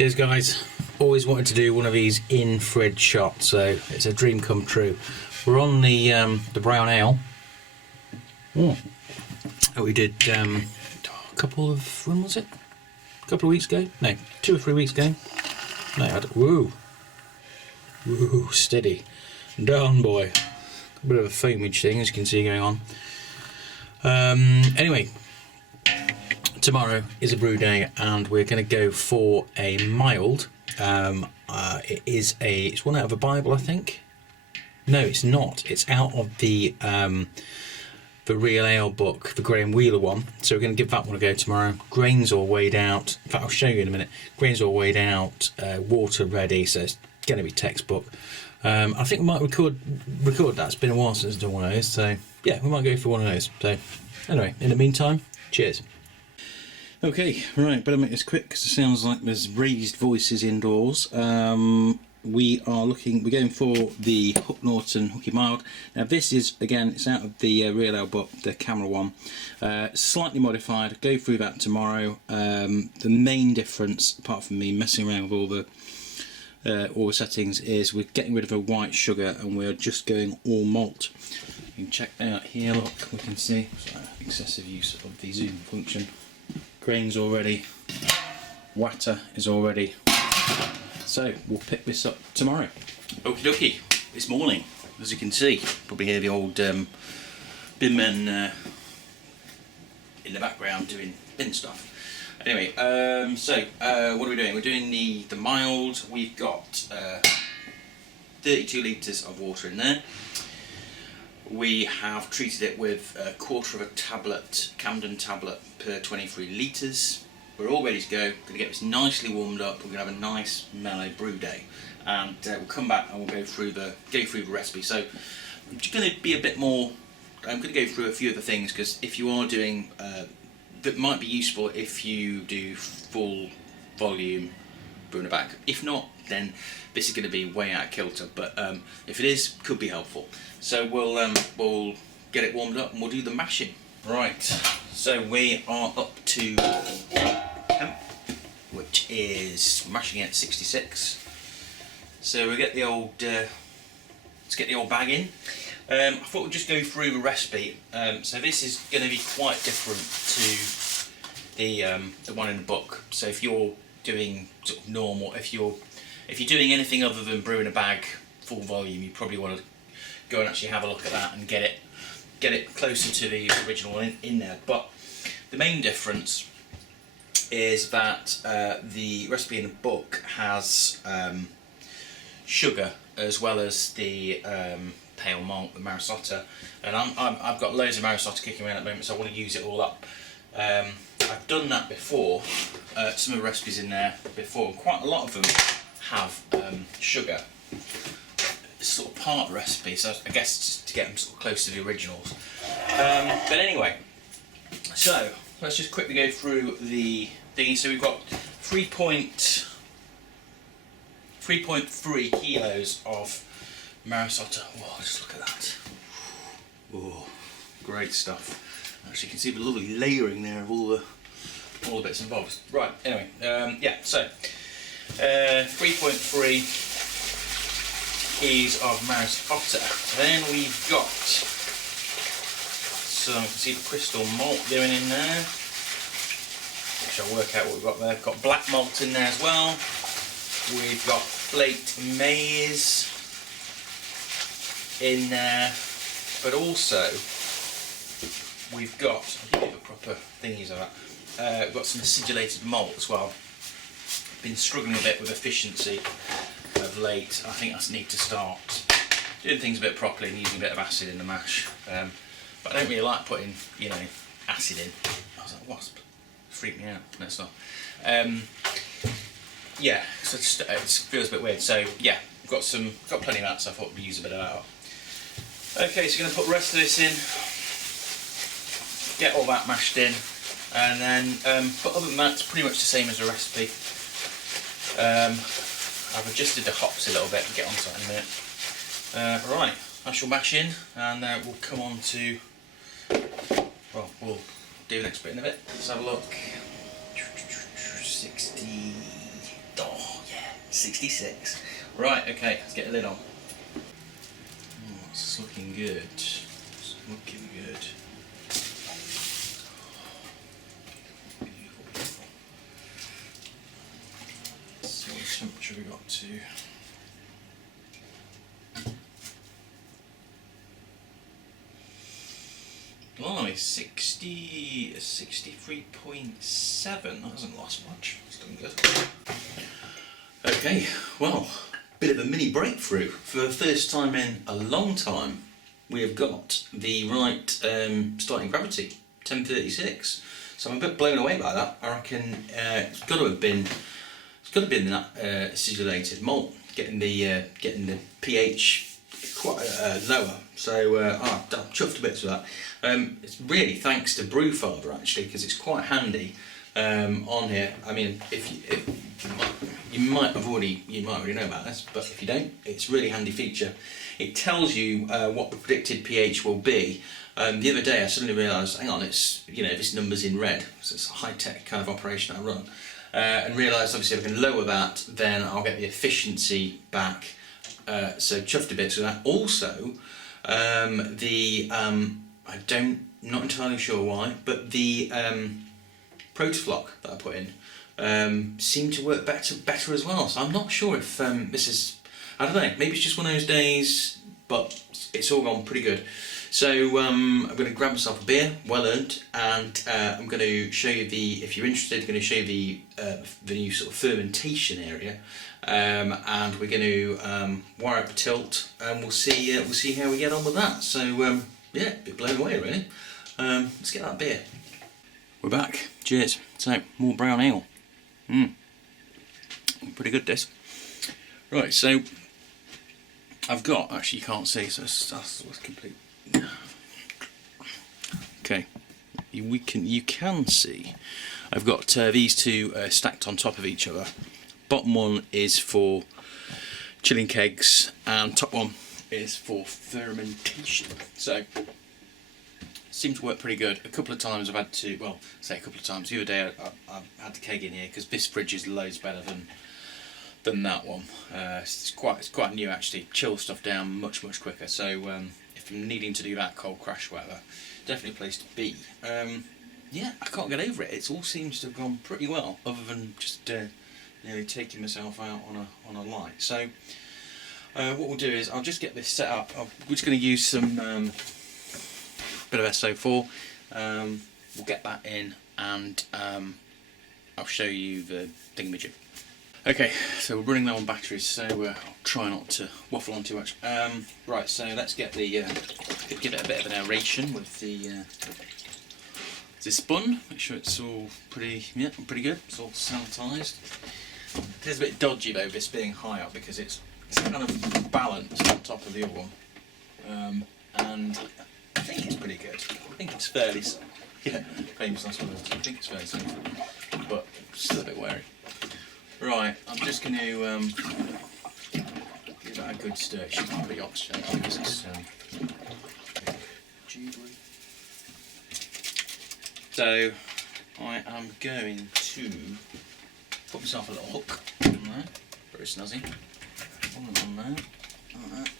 Cheers guys, always wanted to do one of these in fridge shots, so it's a dream come true. We're on the brown ale. We did a couple of, when was it? A couple of weeks ago? No, 2 or 3 weeks ago. No, woo, steady, down boy. A bit of a foamage thing, as you can see, going on. Anyway, tomorrow is a brew day, and we're going to go for a mild. It's one out of a Bible, I think. No, it's not. It's out of the Real Ale book, the Graham Wheeler one. So we're going to give that one a go tomorrow. Grains all weighed out. In fact, I'll show you in a minute. Grains all weighed out, water ready, so it's going to be textbook. I think we might record that. It's been a while since I've done one of those, so yeah, we might go for one of those. So anyway, in the meantime, cheers. Okay, right, better make this quick because it sounds like there's raised voices indoors. We're going for the Hooky Mild. Now this is, again, it's out of the Real Ale book, the camera one. Slightly modified, go through that tomorrow. The main difference, apart from me messing around with all the settings, is we're getting rid of a white sugar and we're just going all malt. You can check out here, look, we can see excessive use of the zoom function. Grains already, water is already. So we'll pick this up tomorrow. Okie dokie, this morning, as you can see, probably hear the old bin men in the background doing bin stuff. Anyway, what are we doing? We're doing the mild. We've got 32 litres of water in there. We have treated it with 1/4 of a tablet, Camden tablet per 23 litres. We're all ready to go. Going to get this nicely warmed up. We're going to have a nice mellow brew day, and we'll come back and we'll go through the recipe. So I'm just going to be a bit more. I'm going to go through a few of the things, because if you are doing that, might be useful if you do full volume brew in a bag. If not, then this is going to be way out of kilter. But if it is, could be helpful. So we'll get it warmed up and we'll do the mashing. Right. So we are up to temp, which is mashing at 66. So we'll get the old let's get the old bag in. I thought we'd just go through the recipe. So this is going to be quite different to the one in the book. So if you're doing sort of normal, if you're doing anything other than brew in a bag full volume, you probably want to go and actually have a look at that and get it closer to the original one in there. But the main difference is that the recipe in the book has sugar as well as the pale malt, the Marisota, and I've got loads of Marisota kicking around at the moment, so I want to use it all up. I've done that before, some of the recipes in there before, and quite a lot of them have sugar. It's sort of part of the recipe, so I guess just to get them sort of close to the originals. But anyway, so let's just quickly go through the thingy. So we've got 3.3 kilos of Marisota. Whoa, just look at that. Oh, great stuff. Actually, you can see the lovely layering there of all the bits and bobs. Right. Anyway, yeah. So 3.3 keys of Marisota. Then we've got some, you can see the crystal malt going in there, which I'll work out what we've got there. We've got black malt in there as well. We've got flaked maize in there, but also we've got, I'll give you the proper thingies of that, we've got some acidulated malt as well. Been struggling a bit with efficiency of late. I think I need to start doing things a bit properly and using a bit of acid in the mash. But I don't really like putting, acid in. I was like, wasp, freaked me out. No, it's not. Yeah, so it feels a bit weird. So yeah, got plenty of that, so I thought we'd use a bit of that. Okay, so we're going to put the rest of this in, get all that mashed in, and then, but other than that, it's pretty much the same as the recipe. I've adjusted the hops a little bit, we'll get onto that in a minute. Right, I shall mash in, and we'll come on to, well, we'll do the next bit in a bit. Let's have a look. 60. Oh, 66. Right, okay, let's get a lid on. Oh, it's looking good. It's looking good. Beautiful, beautiful. Let's see what temperature we got to. Blimey, 63.7. That hasn't lost much. It's doing good. Okay, well, bit of a mini breakthrough. For the first time in a long time, we have got the right starting gravity, 1036. So I'm a bit blown away by that. I reckon it's got to have been that acidulated malt, getting the pH quite lower. So I'm chuffed a bit with that. It's really thanks to Brewfather actually, because it's quite handy on here. I mean, if you might already know about this, but if you don't, it's a really handy feature. It tells you what the predicted pH will be. The other day I suddenly realised, hang on, it's, you know, this number's in red, so it's a high-tech kind of operation I run, and realised obviously if I can lower that, then I'll get the efficiency back. So chuffed a bit with that. Also, not entirely sure why, but the Protoflock that I put in seemed to work better as well. So I'm not sure if this is, I don't know, maybe it's just one of those days, but it's all gone pretty good. So I'm going to grab myself a beer, well earned, and I'm going to show you if you're interested, I'm going to show you the new sort of fermentation area, and we're going to wire up a tilt, and we'll see how we get on with that. So yeah, a bit blown away really. Let's get that beer. We're back. Cheers. So more brown ale. Pretty good this. Right, so I've got, actually you can't see, so that's complete. Okay, you can see I've got these two stacked on top of each other. Bottom one is for chilling kegs and top one is for fermentation. So seemed to work pretty good. A couple of times I've had to, well, say a couple of times. The other day I had the keg in here because this fridge is loads better than that one. It's quite new actually. Chill stuff down much quicker. So if I'm needing to do that cold crash weather, definitely a place to be. Yeah, I can't get over it. It all seems to have gone pretty well, other than just nearly taking myself out on a light. So what we'll do is I'll just get this set up. We're just going to use some bit of SO4. We'll get that in, and I'll show you the thingamajig. Okay, so we're running low on batteries, so I'll try not to waffle on too much. Right, so let's get the give it a bit of an aeration with the spun. Make sure it's all pretty good. It's all sanitised. It is a bit dodgy though, this being high up, because it's kind of balanced on top of the other one, and I think it's pretty good. I think it's fairly, famous last words. I think it's fairly safe, but still a bit wary. Right, I'm just going to give that a good stir. It should not be oxygen because it's jiggly. So I am going to put myself a little hook on there, very snazzy. One on there, like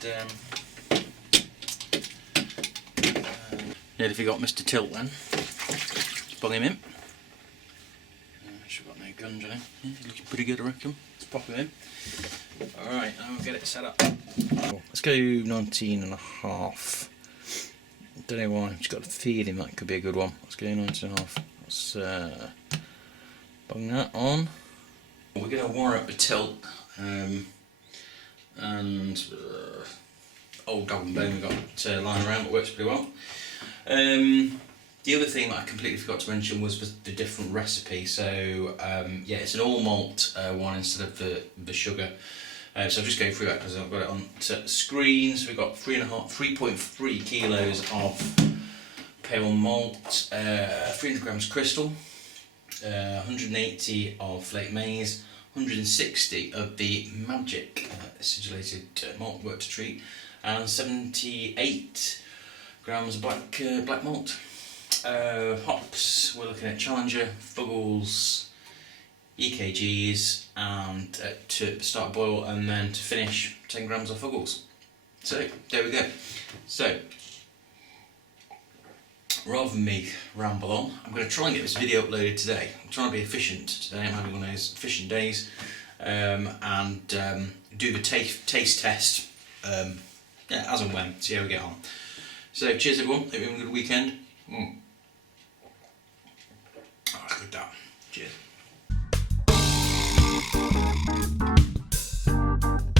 that. Nearly forgot Mr. Tilt then. Let's bung him in. Should have got no guns on him. Yeah, he's looking pretty good, I reckon. Let's pop him in. Alright, now we'll get it set up. Let's go 19.5. Don't know why, I've just got a feeling that could be a good one. Let's go 19.5. Let's bung that on. We're going to wire up the tilt. And old dog and bone we've got lying around, but works pretty well. The other thing that I completely forgot to mention was the different recipe. So yeah, it's an all malt one instead of the sugar. So I'll just go through that because I've got it on screen. So we've got 3.3 kilos of pale malt, 300 grams crystal, 180 of flake maize, 160 of the magic acidulated malt work to treat, and 78 grams black malt. Hops, we're looking at Challenger, Fuggles, EKGs, and to start boil, and then to finish 10 grams of Fuggles. So there we go. So rather than me ramble on, I'm going to try and get this video uploaded today. I'm trying to be efficient today. I'm having one of those efficient days, and do the taste test as and when. See how we get on. So cheers everyone. Hope you have a good weekend.